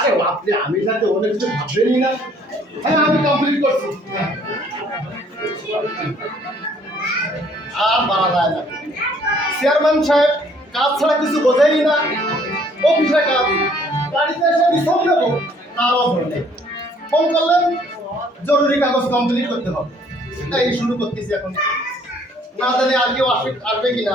আরে আপনি আমি যাতে অনেক কিছু ভাববেনই না। হ্যাঁ আমি কমপ্লিট করছি। আর মারা যায় না। চেয়ারম্যান সাহেব, কাজ ছাড়া কিছু বোঝেই না। অফিসে কাজ। বাড়িতে এসে রিসোর্ট নেব। তারও নেই। ফোন করলেন, জরুরি কাগজ কমপ্লিট করতে হবে। এই শুরু করতেছি এখন। না জানি আর কেউ আসবে আসবে কিনা।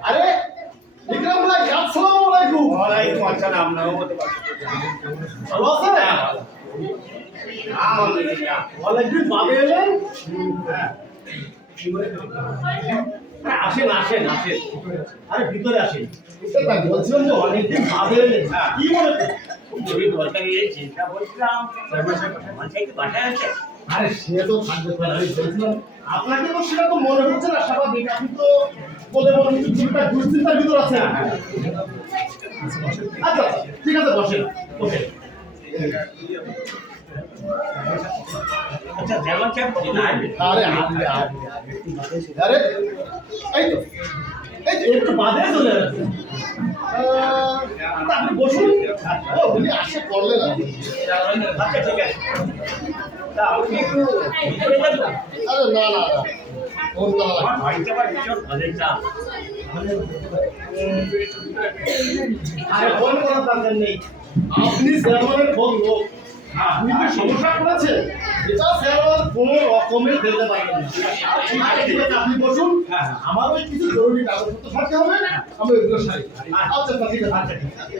আরে বিক্রম ভাই আসসালামু আলাইকুম ওয়ালাইকুম আসসালাম নবমতে ভালো আছেন আলহামদুলিল্লাহ অনেকদিন বাদে এলেন আসেন আসেন আসেন আরে ভিতরে আসেন বলছিলাম যে অনেকদিন হ্যাঁ। কি মনে? যদি দরকারি চিন্তা বলছিলাম বাসায় আছে আরে সে তো থাকবে আমি বলছিলাম আপনাকে তো সেটা তো মনে হচ্ছে না স্বাভাবিক। আপনি তো বলে মনে হচ্ছে দুটা দুশ্চিন্তার ভিতর আছেন। আচ্ছা ঠিক আছে বসেন। বসেন আচ্ছা আরে আরে আরে এই তো এই একটু বাদে চলে আসছে আপনি বসুন। ও উনি আসে করলেন। আচ্ছা ঠিক আছে। আরে না না না নেই আপনি চেয়ারম্যানের ফোন লোক আপনি কি সমস্যা করেছে এটা চেয়ারম্যান কোনো রকমের ফেলতে পারবেন না। ঠিক আছে আপনি বসুন। হ্যাঁ, হ্যাঁ। আমার ওই কিছু জরুরি কাগজপত্র থাকতে হবে। আমি ওইগুলো সারি। আচ্ছা আচ্ছা, ঠিক আছে আচ্ছা ঠিক আছে।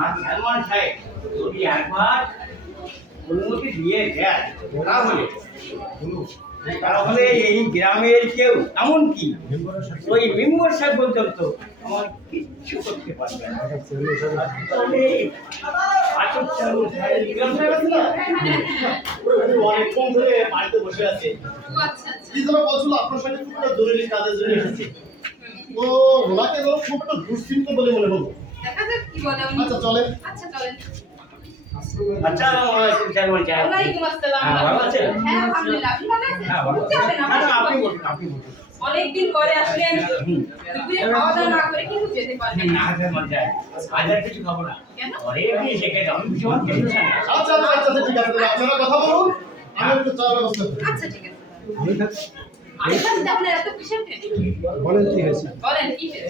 আর সালমান যদি একবার অনুমতি দিয়ে দেয়। তাহলে তাহলে এই গ্রামের কেউ এমনকি ওই মেম্বার সাহেব পর্যন্ত আমার কিচ্ছু করতে পারবে না। অনেকক্ষণ ধরে বাড়িতে বসে আছে। আচ্ছা আচ্ছা। কি যেন বলছিল আপনার সঙ্গে খুব একটা জরুরি কাজের জন্য এসেছে। তো ওনাকে খুব একটা দুশ্চিন্ত বলে মনে হলো। আচ্ছা চলেন। আচ্ছা চলেন। আসসালামু আলাইকুম সালমান সাহেব ওয়ালাইকুম আসসালাম। হ্যাঁ, ভালো আছেন? হ্যাঁ আলহামদুলিল্লাহ। আপনি ভালো আছেন? হ্যাঁ, না, আপনি বলুন আপনি বলুন। অনেকদিন পরে আসলেন। দুপুরে খাওয়া দাওয়া না করে কিন্তু যেতে পারবেন না। না সালমান আজ আর কিছু খাব না। কেন? ঘরে এমনি শেখে আমি ভীষণ টেনশন আচ্ছা আচ্ছা আচ্ছা আচ্ছা, ঠিক আছে আপনারা কথা বলুন। আমি একটু চার ব্যবস্থা করি। আচ্ছা ঠিক আছে। বলেন কি হয়েছে? বলেন কি হয়েছে?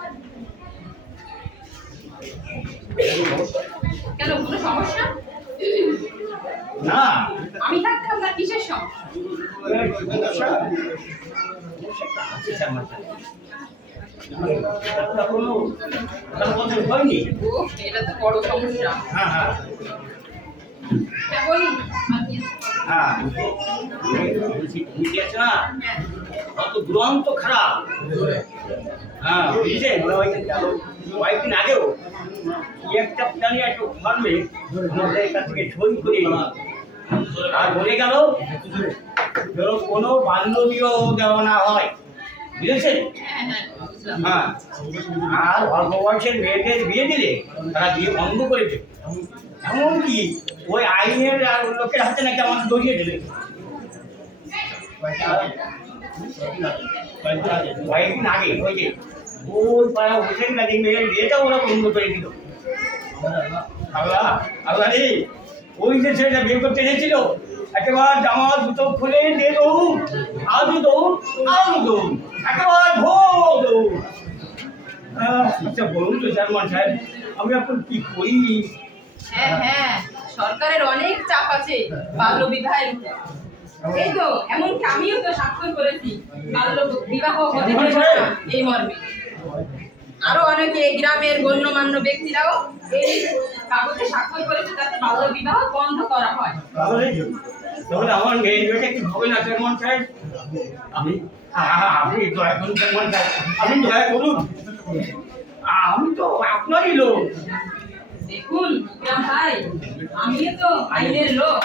কেন কোনো সমস্যা না আমি থাকতে আপনার কিসের সমস্যা এটা তো বড় সমস্যা হ্যাঁ হ্যাঁ হ্যাঁ হ্যাঁ হ্যাঁ অত খারাপ হ্যাঁ বুঝছেন ওই কয়েকদিন আগেও কি একটা জানি একটু ফার্মে আমাদের কাছ থেকে সই করে আর বলে গেল, ধরো কোনো বান্ধবীও দেওয়া না হয়। বুঝেছেন? হ্যাঁ। আর অল্প বয়সের মেয়েদের বিয়ে দিলে, তারা বিয়ে বন্ধ করে এমনকি ওই আইনের আর লোকের হাতে নাকি আমাকে ধরিয়ে দেবে। কয়েকদিন আগে, ওই যে ওই পাড়া হোসেন গাড়ি মেয়ের বিয়েটা ওরা বন্ধ করে দিল। আল্লাহ আল্লাহ রে ওই যে ছেলেটা বিয়ে করতে এসেছিল একেবারে জামা জুতো খুলে দে দৌড় আজু দৌড় আলু দৌড় একেবারে ভো দৌড়। আচ্ছা বলুন তো জার্মান সাহেব আমি এখন কি করি? হ্যাঁ হ্যাঁ সরকারের অনেক চাপ আছে বাল্য বিবাহের উপর। এই তো এমনকি আমিও তো স্বাক্ষর করেছি বাল্য বিবাহ এই মর্মে। আরও অনেকে গ্রামের গণ্যমান্য ব্যক্তিরাও এই কাগজে স্বাক্ষর করেছে যাতে বাল্য বিবাহ বন্ধ করা হয়। তাহলে তাহলে আমার মেয়ের বিয়েটা কি হবে না জার্মান সাহেব আমি আপনি দয়া করুন জার্মান সাহেব আপনি দয়া করুন। আমি তো আপনারই লোক। দেখুন ভাই আমিও তো আইনের লোক।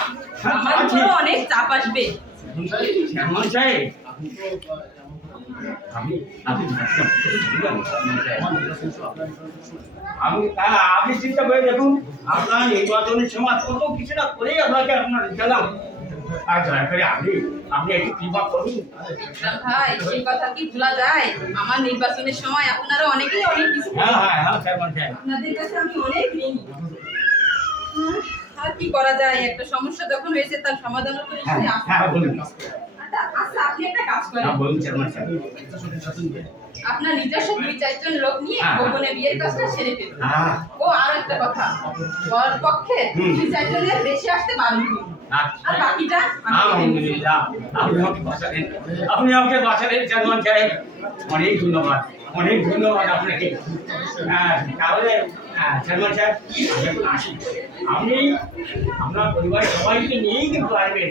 আমার উপরও অনেক চাপ আসবে। জার্মান সাহেব আমি আপনি চিন্তা করে দেখুন আপনার নির্বাচনের সময় কত কিছু না করেই আপনাকে আপনার আর দয়া করে আপনি আপনি একটু কৃপা করুন। ভাই সেই কথা কি ভোলা যায়? আমার নির্বাচনের সময় আপনারা অনেকেই অনেক কিছু হ্যাঁ হ্যাঁ হ্যাঁ জার্মান আপনাদের কাছে আমি অনেক ঋণী। আর কি করা যায়? একটা সমস্যা যখন হয়েছে তার সমাধানও তো নিশ্চয়ই আছে। আচ্ছা, আপনি একটা কাজ করেন। বলুন জার্মান সাহেব। আপনার নিজস্ব দুই চারজন লোক নিয়ে। গোপনে বিয়ের কাজটা সেরে ফেলুন। ও আর একটা কথা। বর পক্ষে দুই চারজনের বেশি আসতে বারণ করুন। আর বাকিটা আমি করে নেব। আলহামদুলিল্লাহ আপনি আমাকে বাঁচালেন। আপনি আমাকে বাঁচালেন জার্মান সাহেব। অনেক ধন্যবাদ অনেক ধন্যবাদ আপনাকে। হ্যাঁ তাহলে হ্যাঁ, সাহেব এখন আসি আপনি আপনার পরিবারের সবাইকে নিয়েই কিন্তু আসবেন।